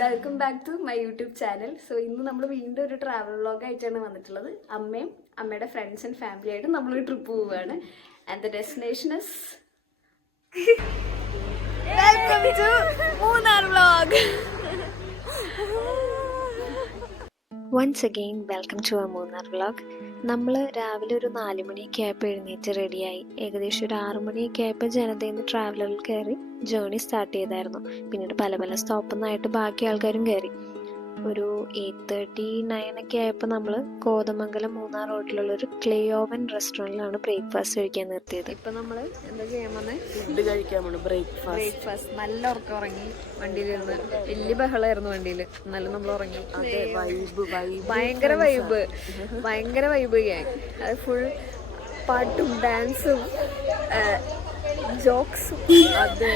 Welcome back to my YouTube channel. So ഇന്ന് നമ്മൾ വീണ്ടും ഒരു ട്രാവൽ വ്ളോഗ് ആയിട്ടാണ് വന്നിട്ടുള്ളത്. അമ്മയും അമ്മയുടെ ഫ്രണ്ട്സ് ആൻഡ് ഫാമിലി ആയിട്ട് നമ്മളൊരു ട്രിപ്പ് പോവുകയാണ്. And the destination is welcome to Munnar vlog. Once again welcome to ആ മൂന്നാർ വ്ളോഗ്. നമ്മൾ രാവിലെ ഒരു 4 മണിയൊക്കെ ആയപ്പോൾ എഴുന്നേറ്റ് റെഡിയായി. ഏകദേശം ഒരു 6 മണിയൊക്കെ ആയപ്പോൾ ജനതയിൽ നിന്ന് ട്രാവലറിൽ കയറി ജേർണി സ്റ്റാർട്ട് ചെയ്തായിരുന്നു. പിന്നീട് പല പല സ്റ്റോപ്പിൽ നിന്നായിട്ട് ബാക്കി ആൾക്കാരും കയറി. ഒരു 8:30-9 ഒക്കെ ആയപ്പോൾ നമ്മൾ കോതമംഗലം മൂന്നാർ റോഡിലുള്ളൊരു ക്ലേ ഓവൻ റെസ്റ്റോറൻറ്റിലാണ് ബ്രേക്ക്ഫാസ്റ്റ് കഴിക്കാൻ നിർത്തിയത്. ഇപ്പം നമ്മൾ എന്താ ചെയ്യാൻ വന്നേ? ഫുഡ് കഴിക്കാൻ വേണം. ബ്രേക്ക്ഫാസ്റ്റ് നല്ല ഉറക്കം ഉറങ്ങി. വണ്ടിയിലിരുന്ന് വലിയ ബഹളമായിരുന്നു വണ്ടിയിൽ. എന്നാലും നമ്മൾ ഉറങ്ങി. ഭയങ്കര വൈബ് ഗ്യാങ്. അത് ഫുൾ പാട്ടും ഡാൻസും ജോക്സും. അതെ,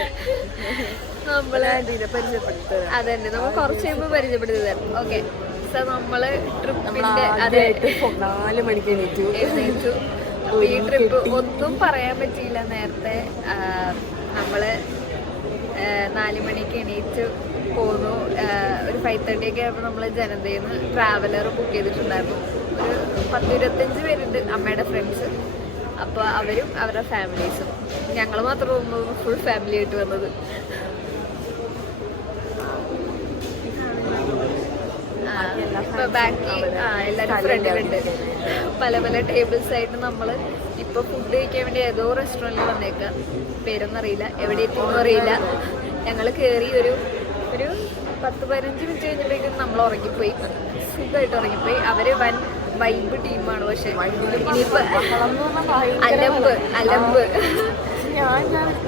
നമ്മളെ പരിചയപ്പെടുത്തുക. അതന്നെ നമ്മൾ കുറച്ച് കഴിയുമ്പോൾ പരിചയപ്പെടുത്തി തരാം. ഓക്കെ, സോ നമ്മള് ട്രിപ്പിന്റെ അതെ 4 മണിക്ക് എഴുന്നേറ്റു. ഈ ട്രിപ്പ് ഒന്നും പറയാൻ പറ്റിയില്ല. നേരത്തെ നമ്മള് 4 മണിക്ക് എണീറ്റ് പോന്നു. ഒരു 5:30 ഒക്കെ ആയപ്പോൾ നമ്മൾ ജനതയിൽ നിന്ന് ട്രാവലർ ബുക്ക് ചെയ്തിട്ടുണ്ടായിരുന്നു. ഒരു 10-25 പേരുണ്ട് അമ്മയുടെ ഫ്രണ്ട്സ്. അപ്പോൾ അവരും അവരുടെ ഫാമിലീസും. ഞങ്ങൾ മാത്രം പോകുന്നത് ഫുൾ ഫാമിലി ആയിട്ട് വന്നത്. ബാക്കി എല്ലാവരും ഫ്രണ്ടിലുണ്ട്. പല പല ടേബിൾസ് ആയിട്ട് നമ്മൾ ഇപ്പോൾ ഫുഡ് കഴിക്കാൻ വേണ്ടി ഏതോ റെസ്റ്റോറൻറ്റിൽ വന്നേക്കാം. പേരൊന്നും അറിയില്ല, എവിടെ എത്തിയെന്നും അറിയില്ല. ഞങ്ങൾ കയറി ഒരു 10-15 മിനിറ്റ് കഴിഞ്ഞപ്പോഴേക്കും നമ്മൾ ഉറങ്ങിപ്പോയി. സുഖമായിട്ട് ഉറങ്ങിപ്പോയി. അവർ വൻ വൈബ് ടീമാണ്. പക്ഷെ ഇനിയിപ്പോൾ അലമ്പ്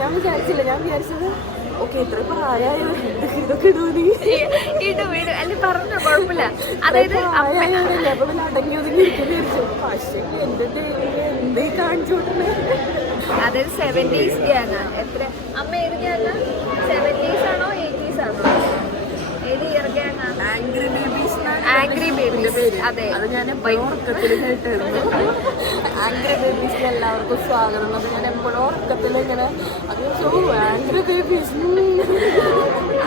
ഞാൻ വിചാരിച്ചത് ഓക്കെ ഇത്ര പ്രായമായോ ഇതൊക്കെ ഇടും അല്ല പറഞ്ഞോ, കുഴപ്പമില്ല. അതായത് അടങ്ങി ഒതുങ്ങി പക്ഷേ എന്റെ എന്തേ കാണിച്ചോട്ടേ. അതായത് 70s ഗ്യാങ്ങാ. എത്ര അമ്മ ഏത് ഗ്യാങ്ങാ? 70s ആണോ 80s ആണോ? ഏത് ഇയർ ഗ്യാങ്ങാ? Angry babies. അതെ, അത് ഞാൻ ഉറക്കത്തിൽ കേട്ടായിരുന്നു. ആംഗ്രി ബേബീസിൽ എല്ലാവർക്കും സ്വാഗതം. അത് ഞാൻ എപ്പോഴും ഉറക്കത്തിൽ ഇങ്ങനെ അത് ആംഗ്രി ബേബീസ്.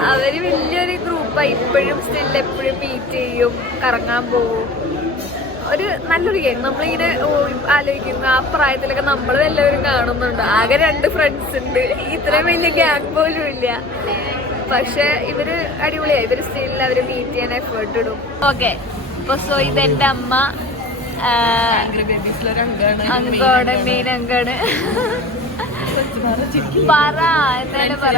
അവര് വലിയൊരു ഗ്രൂപ്പായി. ഇപ്പോഴും സ്റ്റിൽ എപ്പോഴും മീറ്റ് ചെയ്യും, കറങ്ങാൻ പോവും. ഒരു നല്ലൊരു ഗെയിം. നമ്മളിങ്ങനെ ആലോചിക്കുന്നു ആ പ്രായത്തിലൊക്കെ നമ്മളും എല്ലാവരും കാണുന്നുണ്ട്. ആകെ 2 ഫ്രണ്ട്സ് ഉണ്ട്. ഇത്രയും വലിയ ഗ്യാങ് പോലും ഇല്ല. പക്ഷെ ഇവര് അടിപൊളിയായി. ഇവര് സ്റ്റിൽ അവര് മീറ്റ് ചെയ്യാൻ എഫേർട്ട് ഇടും. ഓക്കെ, അപ്പൊ സോ ഇതെന്റെ അമ്മ, അങ്കോടെ മെയിൻ അങ്കാണ്. പറ എന്തായാലും പറ.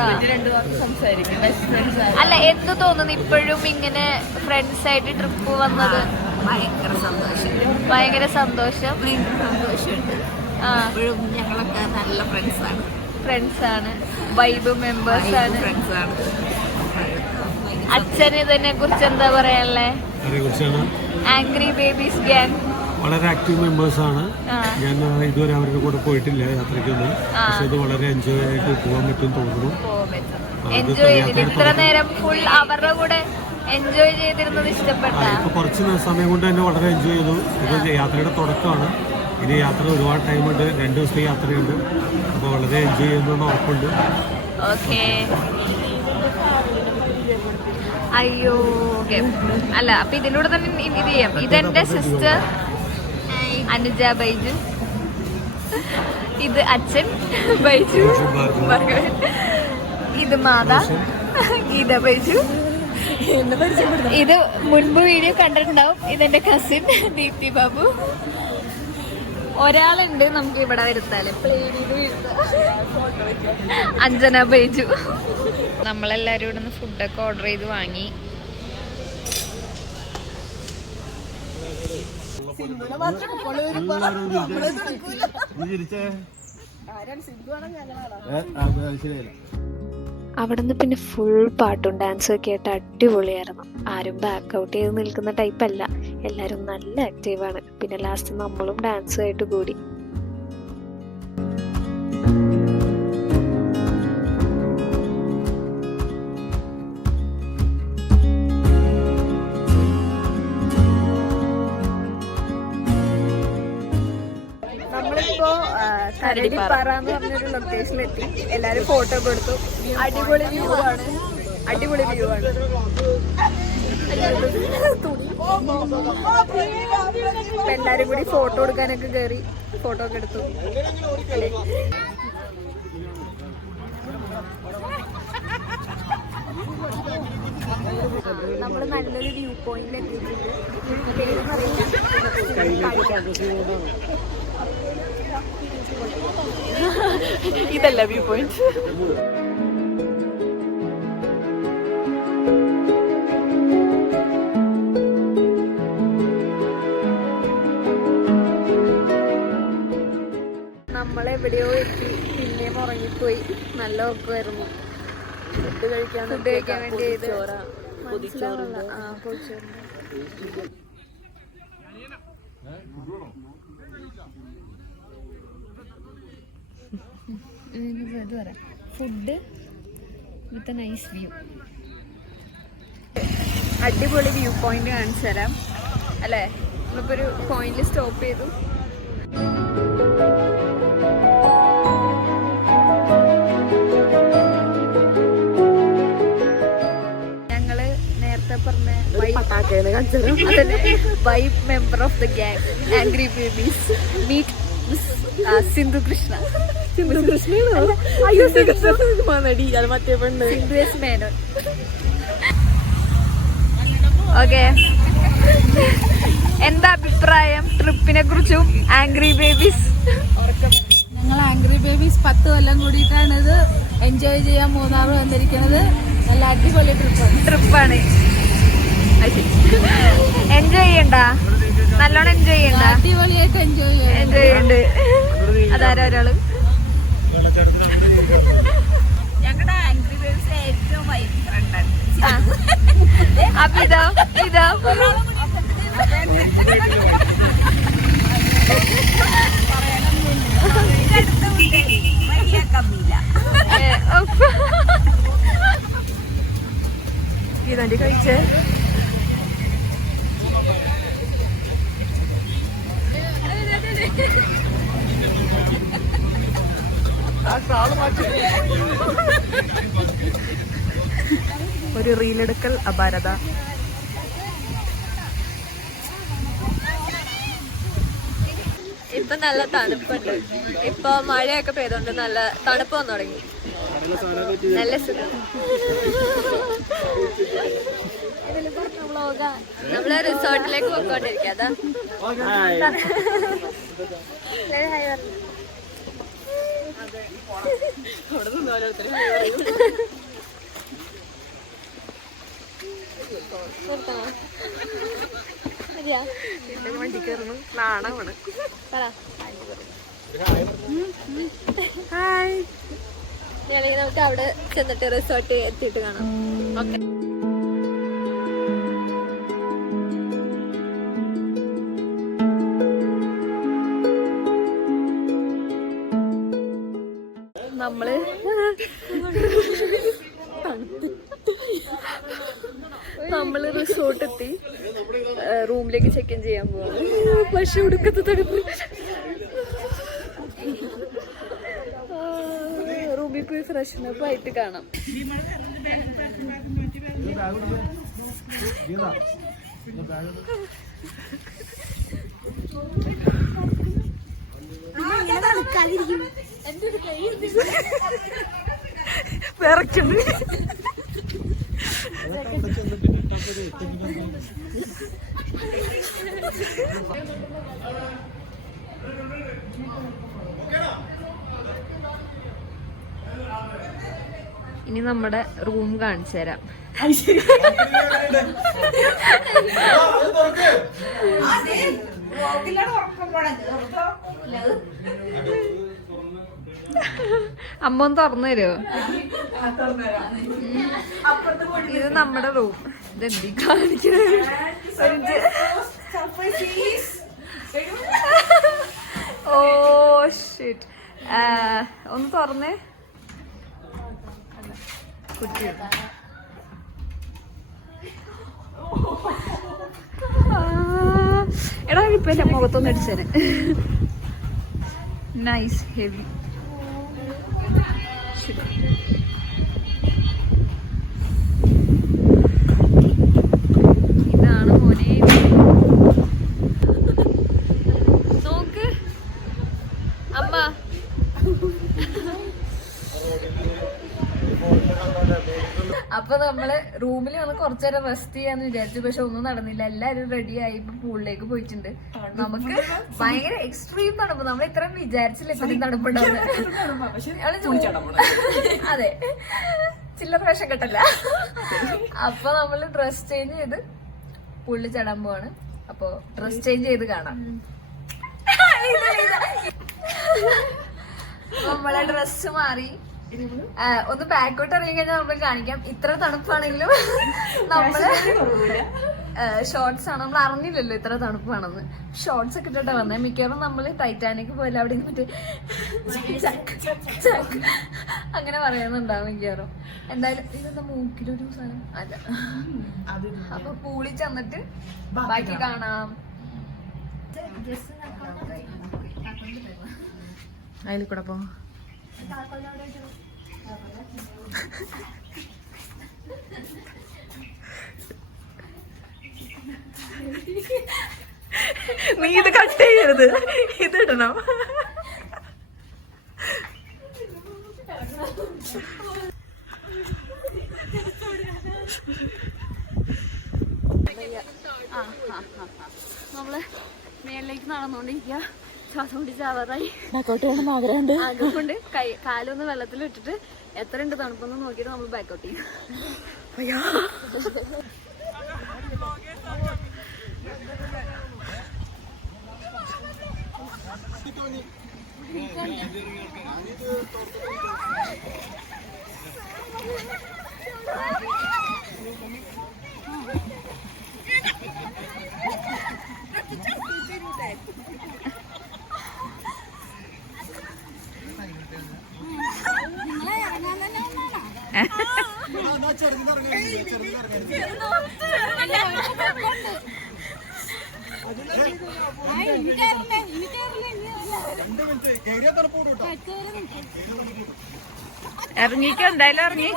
അല്ല, എന്ത് തോന്നുന്നു ഇപ്പോഴും ഇങ്ങനെ ഫ്രണ്ട്സ് ആയിട്ട് ട്രിപ്പ് വന്നത്? ഭയങ്കര സന്തോഷം. ഞങ്ങളൊക്കെ നല്ല ഫ്രണ്ട്സാണ്, വൈബ് മെമ്പേഴ്സ് ആണ്. അച്ഛന് ഇതിനെ കുറിച്ച് എന്താ പറയാനുള്ളേ? ആംഗ്രി ബേബീസ് ഗ്യാങ് വളരെ ആക്റ്റീവ് മെമ്പേഴ്സ് ആണ്. ഞാൻ ഇതുവരെ അവരുടെ കൂടെ പോയിട്ടില്ല യാത്രയ്ക്കൊന്നും. പക്ഷെ ഇത് വളരെ എൻജോയ് ആയിട്ട് പോകാൻ പറ്റും തോന്നുന്നു. എൻജോയ് ചെയ്തിട്ട് ഇത്ര നേരം ഫുൾ അവരുടെ കൂടെ എൻജോയ് ചെയ്തിരുന്നത് ഇഷ്ടപ്പെട്ട? ഇപ്പൊ കുറച്ച് സമയം കൊണ്ട് തന്നെ വളരെ എൻജോയ് ചെയ്തു. ഇത് യാത്രയുടെ തുടക്കമാണ്. ഇനി യാത്ര ഒരുപാട് ടൈമുണ്ട്. 2 ദിവസത്തെ യാത്രയുണ്ട്. അപ്പോൾ വളരെ എൻജോയ് ചെയ്യുന്നതെന്ന് ഉറപ്പുണ്ട്. ഓക്കെ, അയ്യോ ഓക്കെ. അല്ല, അപ്പൊ ഇതിലൂടെ തന്നെ ഇത് ചെയ്യാം. ഇതെന്റെ സിസ്റ്റർ അനുജ ബൈജു. ഇത് അച്ഛൻ ബൈജു. ഇത് മാതാ ഗീത ബൈജു. ഇത് മുൻപ് വീഡിയോ കണ്ടിട്ടുണ്ടാവും. ഇതെന്റെ കസിൻ ദീപ്തി ബാബു. ഒരാളുണ്ട് നമുക്ക് ഇവിടെ വരുത്താല്, അഞ്ജന ബൈജു. നമ്മളെല്ലാരും ഇവിടെ നിന്ന് ഫുഡൊക്കെ ഓർഡർ ചെയ്ത് വാങ്ങി. അവിടുന്ന് പിന്നെ ഫുൾ പാട്ടും ഡാൻസും ഒക്കെ ആയിട്ട് അടിപൊളിയായിരുന്നു. ആരും ബാക്ക് ഔട്ട് ചെയ്ത് നിൽക്കുന്ന ടൈപ്പ് അല്ല. എല്ലാവരും നല്ല ആക്റ്റീവാണ്. പിന്നെ ലാസ്റ്റ് നമ്മളും ഡാൻസുമായിട്ട് കൂടി. നമ്മളിപ്പോ കരടിപ്പാറ എന്ന് പറഞ്ഞൊരു ലൊക്കേഷനിലെത്തി. എല്ലാരും ഫോട്ടോ ഒക്കെ എടുത്തു. അടിപൊളി വ്യൂ ആണ്. അടിപൊളി വ്യൂ ആണ്. എല്ലാരും കൂടി ഫോട്ടോ എടുക്കാനൊക്കെ കയറി ഫോട്ടോ ഒക്കെ എടുത്തു. നമ്മള് നല്ലൊരു വ്യൂ പോയിന്റിൽ എത്തിയിട്ടുണ്ട്. ഇതല്ല വ്യൂ പോയിന്റ്. നമ്മളെവിടെയോ എത്തി, പിന്നെയും ഉറങ്ങിപ്പോയി. നല്ല ഉറക്കമായിരുന്നു. ഫുഡ് കഴിക്കാൻ വേണ്ടി ഫുഡ് വിത്ത് നൈസ് വ്യൂ. അടിപൊളി വ്യൂ പോയിന്റ് കാണിച്ചു തരാം അല്ലേ. നമ്മളിപ്പോ ഒരു പോയിന്റിൽ സ്റ്റോപ്പ് ചെയ്തു. Vibe member of the gang angry babies meet Sindhu Krishna. Sindhu Krishna Menon. Okay, എന്താ അഭിപ്രായം ട്രിപ്പിനെ കുറിച്ചും ആംഗ്രി ബേബീസ്? ഞങ്ങൾ ആംഗ്രി ബേബീസ് 10 കൊല്ലം കൂടിയിട്ടാണ് ഇത് എൻജോയ് ചെയ്യാൻ മൂന്നാർ വന്നിരിക്കുന്നത്. നല്ല അടിപൊളി ട്രിപ്പാണ്. എൻജോയ് ചെയ്യണ്ട, നല്ലോണം എൻജോയ് ചെയ്യണ്ട. അടിപൊളിയായിട്ട് എൻജോയ് ചെയ്യണ്ട്. അതാരാ ഒരാള്? ഞങ്ങളുടെ ആംഗ്രി ബേബീസ് ഏറ്റവും വൈബ് ഫ്രണ്ടാണ്. അപ്പൊ ഇതാ ഇതാണ്ടി കഴിച്ചേ. ഒരു റീലെടുക്കൽ അപാരത. ഇപ്പൊ നല്ല തണുപ്പുണ്ട്. ഇപ്പൊ മഴയൊക്കെ പെയ്തോണ്ട് നല്ല തണുപ്പ് വന്നു തുടങ്ങി. നല്ല സുഖം. നമ്മള് റിസോർട്ടിലേക്ക് പോയിക്കൊണ്ടിരിക്കുക. അതാ വണ്ടി കയറുന്നു. നാണമാണ്. ഹായ്. നമുക്ക് അവിടെ ചെന്നിട്ട് റിസോർട്ട് എത്തിയിട്ട് കാണാം. ഓക്കെ. നമ്മള് റിസോർട്ട് എത്തി. റൂമിലേക്ക് ചെക്ക് ഇൻ ചെയ്യാൻ പോവാണ്. പക്ഷെ ഉടുക്കത്ത് തടുപ്പ്. റൂമിൽ പോയി ഫ്രഷ്നപ്പ് ആയിട്ട് കാണാം. വിറച്ചുണ്ട്. ഇനി നമ്മുടെ റൂം കാണിച്ചു തരാം. അമ്മ ഒന്ന് തുറന്നു തരുമോ? ഇത് നമ്മുടെ റൂം. ഇതെന്തി കാണിക്കുന്നത്? Oh shit. ഒന്ന് തുറന്നേ. കുട്ടി എടാ ഇപ്പൊ എന്റെ മുഖത്തൊന്ന് അടിച്ചേനെ. Nice heavy. അപ്പൊ നമ്മള് റൂമിൽ വന്ന് കുറച്ചേരം റെസ്റ്റ് ചെയ്യാന്ന് വിചാരിച്ചു. പക്ഷെ ഒന്നും നടന്നില്ല. എല്ലാരും റെഡിയായി ഇപ്പൊ പൂളിലേക്ക് പോയിട്ടുണ്ട്. നമുക്ക് ഭയങ്കര എക്സ്ട്രീം തണുപ്പ്. നമ്മൾ ഇത്രയും വിചാരിച്ചില്ല ഇത്രയും തണുപ്പുണ്ടാവുന്നത്. അതെ, ചില്ലറ വേഷം കെട്ടല്ല. അപ്പൊ നമ്മള് ഡ്രസ് ചേഞ്ച് ചെയ്ത് പുള്ളി ചടാൻ പോവാണ്. അപ്പൊ ഡ്രസ് ചേഞ്ച് ചെയ്ത് കാണാം. നമ്മളെ ഡ്രസ് മാറി ഒന്ന് ബാക്കോട്ട് ഇറങ്ങി കഴിഞ്ഞാൽ നമ്മൾ കാണിക്കാം. ഇത്ര തണുപ്പാണെങ്കിലും നമ്മള് ഷോർട്സ് ആണ്. നമ്മൾ അറിഞ്ഞില്ലല്ലോ ഇത്ര തണുപ്പാണെന്ന്. ഷോർട്സ് ഒക്കെ ഇട്ടിട്ടാ വന്നേ. മിക്കവാറും നമ്മള് ടൈറ്റാനിക് പോലെ അവിടെ മറ്റേ അങ്ങനെ പറയുന്നുണ്ടാവും മിക്കവാറും. എന്തായാലും ഇതെന്താ മൂക്കിലൊരു സാധനം അല്ല. അപ്പൊ പൂളി ചെന്നിട്ട് ബാക്കി കാണാം. അതിൽ കൂടെ പോ. നീ ഇത് കട്ട് ചെയ്യരുത്, ഇത് ഇടണം. നമ്മള് മേളിലേക്ക് നടന്നുകൊണ്ടിരിക്കുക. ശ്വാസം പിടി ചാവാറായി. ആഗ്രഹമുണ്ട്. കാലൊന്ന് വെള്ളത്തിൽ ഇട്ടിട്ട് എത്രയുണ്ട് തണുപ്പൊന്ന് നോക്കിയിട്ട് നമ്മൾ ബാക്കൗട്ട് ചെയ്യും. ഇറങ്ങിക്കോ, എന്തായാലും ഇറങ്ങി.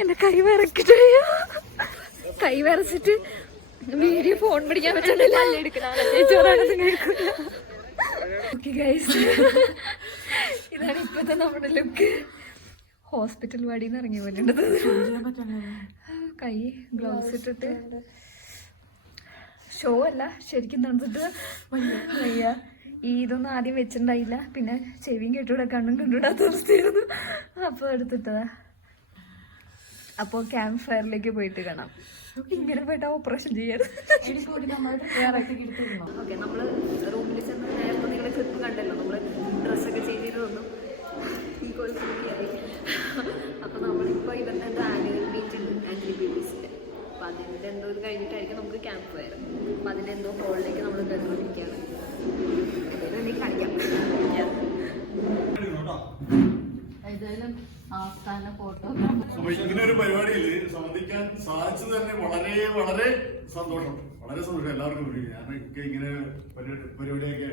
എന്റെ കൈ വിറച്ചിട്ട് വീഡിയോ ഫോൺ പിടിക്കാൻ പറ്റുന്നില്ല. ഇതാണ് ഇപ്പത്തെ നമ്മുടെ ലുക്ക്. ഹോസ്പിറ്റൽ വാടിന്ന് ഇറങ്ങിയ പോലെ കൈ ഗ്ലൗസ് ഇട്ടിട്ട് ഷോ അല്ല ശരിക്കും തന്നിട്ട് വയ്യ. ഇതൊന്നും ആദ്യം വെച്ചിട്ടുണ്ടായില്ല. പിന്നെ ചെവിയും കേട്ടൂടെ കണ്ണും കണ്ടുകൂടാത്ത അവസ്ഥയായിരുന്നു. അപ്പോൾ എടുത്തിട്ടതാ. അപ്പോൾ ക്യാമ്പ് ഫയറിലേക്ക് പോയിട്ട് കാണാം. ഇങ്ങനെ പോയിട്ട് ഓപ്പറേഷൻ ചെയ്യാറ്. ഓക്കെ, നമ്മൾ റൂമിൽ ചെന്ന് നേരത്തെ നിങ്ങളുടെ ക്ലിപ്പ് കണ്ടല്ലോ. നമ്മൾ ഡ്രസ്സൊക്കെ ചേഞ്ച് ചെയ്ത് തന്നു. ഈ കോഴ്സിലൊക്കെ ആയി. അപ്പോൾ നമ്മളിപ്പോൾ ഇവരുടെ എന്തോ ആനുവൽ മീറ്റ് ഉണ്ട് ആൻഡ്രി ബേബീസിൻ്റെ. അപ്പോൾ അതിൻ്റെ എന്തോ ഇത് കഴിഞ്ഞിട്ടായിരിക്കും നമുക്ക് ക്യാമ്പ് ഫയർ. അപ്പോൾ അതിൻ്റെ എന്തോ ഹോളിലേക്ക് നമ്മൾ കയറിക്കൊണ്ടിരിക്കുകയാണ്. എനിക്ക് കാണിക്കാം. ഇങ്ങനെ ഒരു പരിപാടിയിൽ സംബന്ധിക്കാൻ സാധിച്ചത് തന്നെ വളരെ വളരെ സന്തോഷം. വളരെ സന്തോഷം എല്ലാവർക്കും. ഞാൻ ഇങ്ങനെ പരിപാടിയൊക്കെ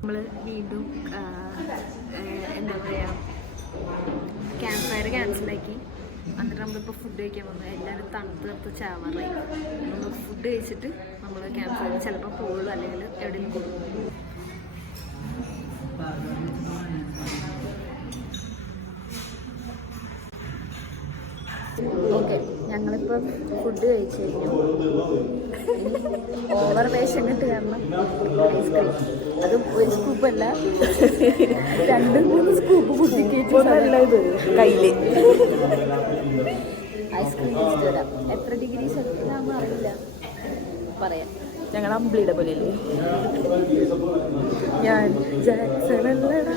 നമ്മൾ വീണ്ടും എന്താ പറയുക ക്യാമ്പ് ഫയർ ക്യാൻസലാക്കി. എന്നിട്ട് നമ്മളിപ്പോൾ ഫുഡ് കഴിക്കാൻ വന്നു. എല്ലാവരും തണുത്ത് ചാവാറായി. നമ്മൾ ഫുഡ് കഴിച്ചിട്ട് നമ്മൾ ക്യാമ്പ് ഫയർ ചിലപ്പോൾ പോകുള്ളൂ, അല്ലെങ്കിൽ എവിടെയും പോകും. ഓക്കെ, ഞങ്ങളിപ്പം ഫുഡ് കഴിച്ചു കഴിഞ്ഞു. ഓവർ വേഷം കിട്ട് കാരണം ഐസ്ക്രീം, അതും ഒരു സ്കൂപ്പല്ല 2-3 സ്കൂപ്പ് കുട്ടിക്കേറ്റല്ല ഇത് കയ്യില്. ഐസ്ക്രീം കഴിച്ചിട്ട് വരാം. എത്ര ഡിഗ്രി സെൽഷ്യസാണെന്ന് അറിയില്ല, പറയാം. ഞങ്ങൾ അമ്പിളിയുടെ പോലെയല്ലേ. ഞാൻ ജാക്സൺ അല്ലടാ,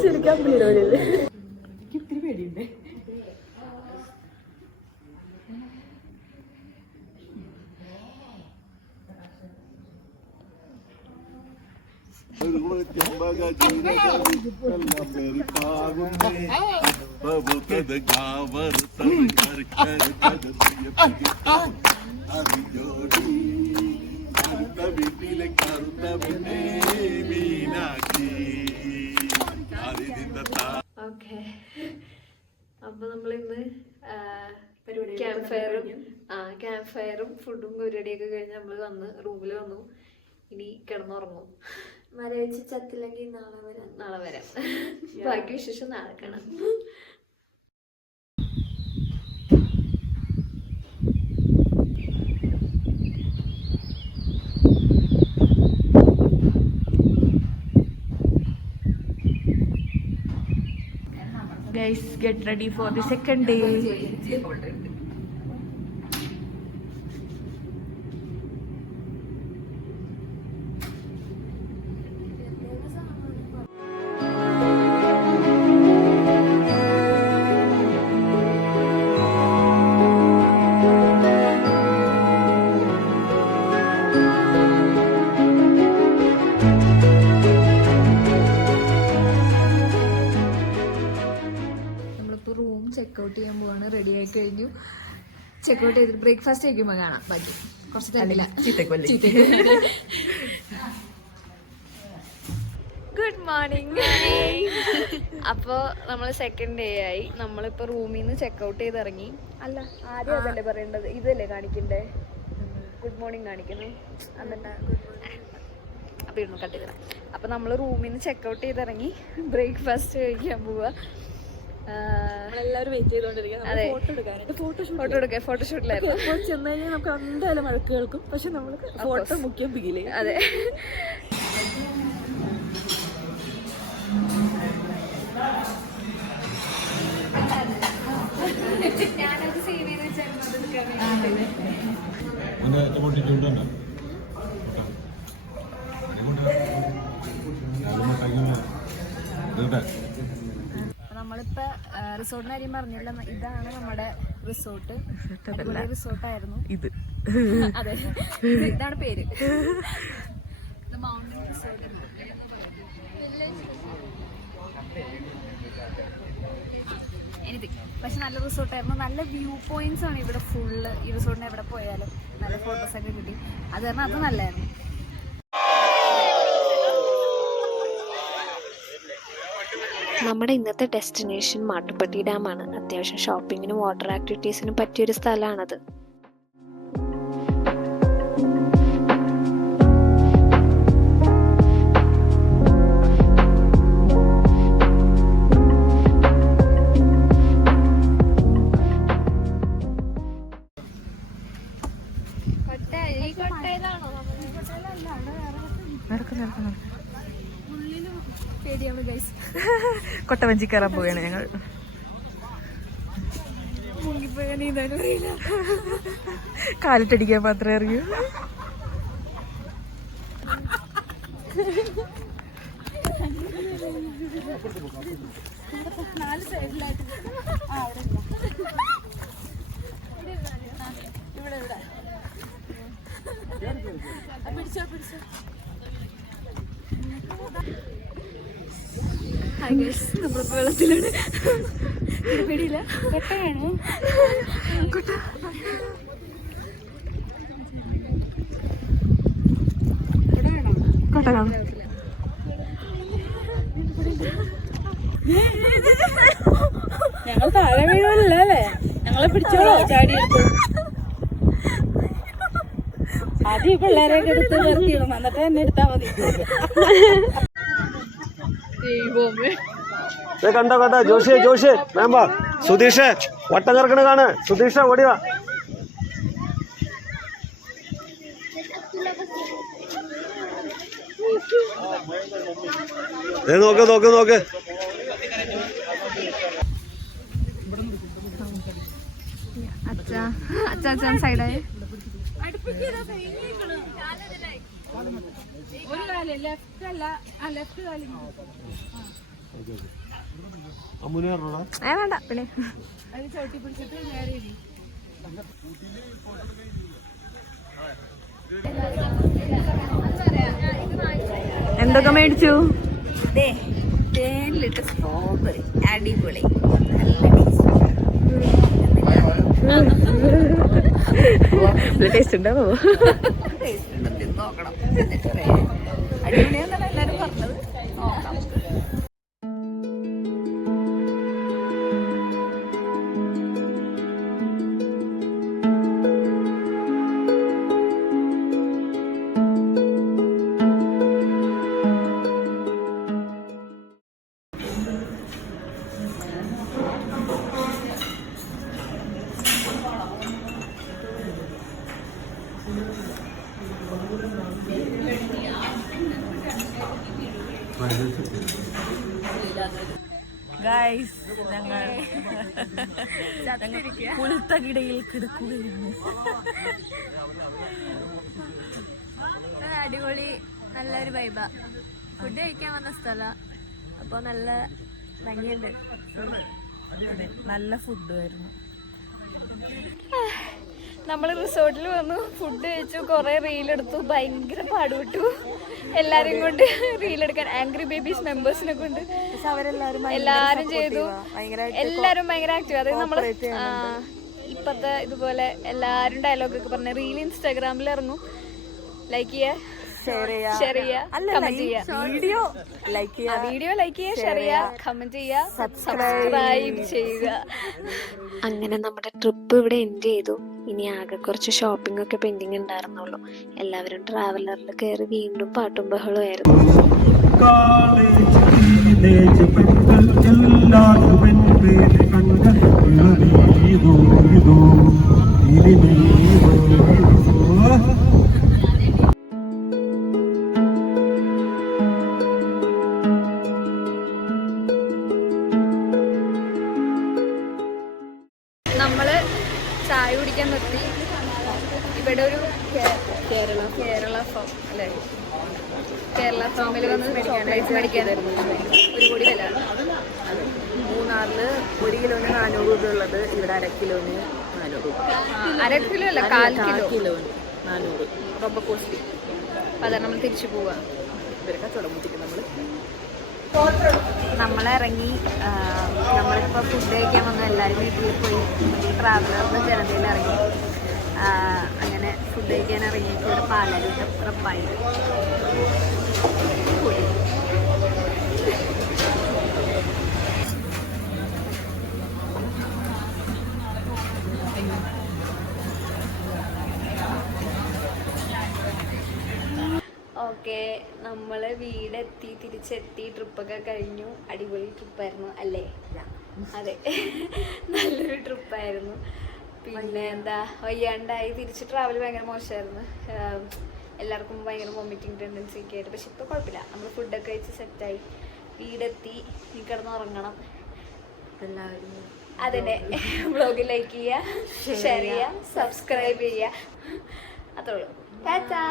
ശരിക്കും അമ്പിളിയുടെ പോലെയല്ലേ. എനിക്ക് ഇത്തിരി പേടിയുണ്ടേ. ഓക്കെ, അപ്പൊ നമ്മളിന്ന് ക്യാമ്പ് ഫയറും ഫുഡും പരിപാടിയൊക്കെ കഴിഞ്ഞ് നമ്മൾ വന്ന് റൂമിൽ വന്നു. ഇനി കിടന്നുറങ്ങും. മരവിച്ച് ചത്തില്ലെങ്കിൽ നാളെ വരാം. ബാക്കി വിശേഷം നാളെ കാണാം. Guys, get ready for the second day. Room checkout ചെയ്യാൻ പോവാണ്. റെഡി ആയി കഴിഞ്ഞു. ചെക്കൗട്ട് ചെയ്തിട്ട് ബ്രേക്ക്ഫാസ്റ്റ് കഴിക്കുമ്പോൾ കാണാം. ബാക്കി കുറച്ച് തരമില്ല. Good morning. അപ്പോൾ നമ്മൾ സെക്കൻഡ് ഡേ ആയി. നമ്മളിപ്പോൾ റൂമിൽ നിന്ന് ചെക്കൗട്ട് ചെയ്ത് ഇറങ്ങി. അല്ല, ആദ്യം അതല്ലേ പറയേണ്ടത്, ഇതല്ലേ കാണിക്കണ്ടേ? ഗുഡ് മോർണിംഗ് കാണിക്കുന്നു. അതല്ല അപ്പോൾ ഇരുന്നു കട്ട് ചെയ്തത്. അപ്പോൾ നമ്മൾ റൂമിൽ നിന്ന് ചെക്കൗട്ട് ചെയ്ത് ഇറങ്ങി. ബ്രേക്ക്ഫാസ്റ്റ് കഴിക്കാൻ പോവുക. എല്ലാവരും വെയിറ്റ് ചെയ്തോണ്ടിരിക്കും. അതെ, ഫോട്ടോഷൂട്ടിലായിരുന്നു. അപ്പോൾ ചെന്ന് കഴിഞ്ഞാൽ നമുക്ക് എന്തായാലും വഴക്ക് കേൾക്കും. പക്ഷെ നമ്മൾ ഫോട്ടോ മുഖ്യം പിടിയില്ലേ. അതെ. ഞാനത് സേവ് ചെയ്ത് നമ്മളിപ്പോ റിസോർട്ടിന്റെ കാര്യം പറഞ്ഞില്ല. ഇതാണ് നമ്മുടെ റിസോർട്ട്. റിസോർട്ടായിരുന്നു ഇത്. അതെ, ഇതാണ് പേര്. Mountain resort. പക്ഷെ നല്ല റിസോർട്ടായിരുന്നു. നല്ല വ്യൂ പോയിന്റ്സ് ആണ് ഇവിടെ ഫുള്ള്. ഈ റിസോർട്ടിന് എവിടെ പോയാലും നല്ല ഫോട്ടോസൊക്കെ കിട്ടി. അത് കാരണം അത് നല്ലതായിരുന്നു. നമ്മുടെ ഇന്നത്തെ ഡെസ്റ്റിനേഷൻ മാട്ടുപ്പെട്ടി ഡാമാണ്. അത്യാവശ്യം ഷോപ്പിങ്ങിനും വാട്ടർ ആക്ടിവിറ്റീസിനും പറ്റിയൊരു സ്ഥലമാണത്. കൊട്ടവഞ്ചി കയറാൻ പോവുകയാണ് ഞങ്ങൾ. കാലിട്ടടിക്കാൻ മാത്രമേ അറിയൂ. നമ്മളിപ്പോ വെള്ളത്തിലാണ്. പേടിയില്ല. കൊട്ടയാണോ? കൊട്ട കൊട്ടയാണ്. ഞങ്ങൾ താഴെ വീഴുമല്ലോ അല്ലേ? ഞങ്ങളെ പിടിച്ചോളോ ചാടിയെടുത്ത്? ആദ്യം പിള്ളേരെയൊക്കെ എടുത്ത് ഇറക്കിയിടും, എന്നിട്ട് എന്നെ എടുത്താൽ മതി. കണ്ടോ കണ്ടോ, ജോഷി വേമ്പ, സുധീഷ് വട്ടം കറക്കണ കാണ്. സുധീഷ ഓടിവാ. നോക്ക് അച്ഛാ സൈഡായി. ഒരു കാല് ലെഫ്റ്റ് അല്ല ആ ലെഫ്റ്റ് കാലി അമ്മുനേറോടാ വേണ്ട പിന്നെ അത് ചവിട്ടി പിടിച്ചിട്ട് നേരെ ഇരി. എന്തൊക്കെ മേടിച്ചു? തേനിലിട്ട് സ്ട്രോബെറി അടിപൊളി, നല്ല ടേസ്റ്റ് ഉണ്ടാവോ? ടേസ്റ്റ് ഉണ്ട്, നോക്കണം. എന്നിട്ട് അടിപൊളിയാന്നാണ് എല്ലാരും പറഞ്ഞത്. നോക്കാം. ഗൈസ്, ഞങ്ങൾ പുൽത്തകിടയിൽ കിടക്കുകയായിരുന്നു. അടിപൊളി, നല്ലൊരു വൈബാ. ഫുഡ് കഴിക്കാൻ വന്ന സ്ഥലം, അപ്പോൾ നല്ല ഭംഗിയുണ്ട്. അതെ, നല്ല ഫുഡായിരുന്നു. നമ്മൾ റിസോർട്ടിൽ വന്നു, ഫുഡ് കഴിച്ചു, കുറേ റീലെടുത്തു, ഭയങ്കര പാടുപെട്ടു എല്ലാരെയും കൊണ്ട് റീലെടുക്കാൻ. ആംഗ്രി ബേബീസ് മെമ്പേഴ്സിനെ കൊണ്ട് എല്ലാരും ചെയ്തു. എല്ലാരും ഭയങ്കര ആക്റ്റീവ്. അതായത് നമ്മള് ഇപ്പത്തെ ഇതുപോലെ എല്ലാരും ഡയലോഗൊക്കെ പറഞ്ഞ റീൽ ഇൻസ്റ്റാഗ്രാമിൽ ഇറങ്ങും. ലൈക്ക് ചെയ്യുക, ഷെയർ ചെയ്യുക, കമന്റ് ചെയ്യുക. വീഡിയോ ലൈക്ക് ചെയ്യുക, ഷെയർ ചെയ്യുക, കമന്റ് ചെയ്യുക, സബ്സ്ക്രൈബ് ചെയ്യുക. അങ്ങനെ നമ്മുടെ ട്രിപ്പ് ഇവിടെ എൻഡ് ചെയ്തു. ഇനി ആകെ കുറച്ച് ഷോപ്പിംഗ് ഒക്കെ പെൻഡിങ് ഉണ്ടായിരുന്നുള്ളൂ. എല്ലാവരും ട്രാവലറിൽ കയറി വീണ്ടും പാട്ടും ബഹളമായിരുന്നു. നമ്മള് ചായ കുടിക്കാൻ നിർത്തി. ഇവിടെ ഒരു കേരള ഫാം അല്ലേ, കേരള ഫാമിൽ വന്ന് ചോക്ലേറ്റ്സ് മേടിക്കാനായിരുന്നു. 1 കോടി വില. മൂന്നാറില് 1 കിലോന് 400 രൂപ ഉള്ളത് ഇവിടെ 1/2 കിലോന് 400 രൂപ. 1/2 കിലോ അല്ല, 1/4 കിലോ. കിലോന് 400. ரொம்ப കോസ്റ്റ്ലി. അപ്പൊ അതാണ് നമ്മൾ തിരിച്ചു പോവാ. ഇവരൊക്കെ തുടങ്ങിട്ട് നമ്മളിറങ്ങി. നമ്മളിപ്പോൾ ഫുഡ് കഴിക്കാൻ വന്നു. എല്ലാവരും വീട്ടിൽ പോയി. ട്രാവലറിന് ജനതയിൽ ഇറങ്ങി. അങ്ങനെ ഫുഡ് കഴിക്കാൻ ഇറങ്ങിയിട്ട് ഇവിടെ പാലരുട്ടും ഉറപ്പായിട്ട് പോയി. ഓക്കെ, നമ്മൾ വീടെത്തി, തിരിച്ചെത്തി, ട്രിപ്പൊക്കെ കഴിഞ്ഞു. അടിപൊളി ട്രിപ്പായിരുന്നു അല്ലേ? അതെ, നല്ലൊരു ട്രിപ്പായിരുന്നു. പിന്നെ എന്താ, വയ്യാണ്ടായി തിരിച്ച് ട്രാവൽ ഭയങ്കര മോശമായിരുന്നു. എല്ലാവർക്കും ഭയങ്കര വോമിറ്റിംഗ് ടെൻഡൻസി ഒക്കെ ആയിട്ട്. പക്ഷെ ഇപ്പോൾ കുഴപ്പമില്ല, നമ്മൾ ഫുഡൊക്കെ കഴിച്ച് സെറ്റായി വീടെത്തി. ഇനി കിടന്നുറങ്ങണം എല്ലാവരും. അതിനെ വ്ളോഗ് ലൈക്ക് ചെയ്യുക, ഷെയർ ചെയ്യുക, സബ്സ്ക്രൈബ് ചെയ്യുക. അത്രേ ഉള്ളൂ. ടാറ്റാ.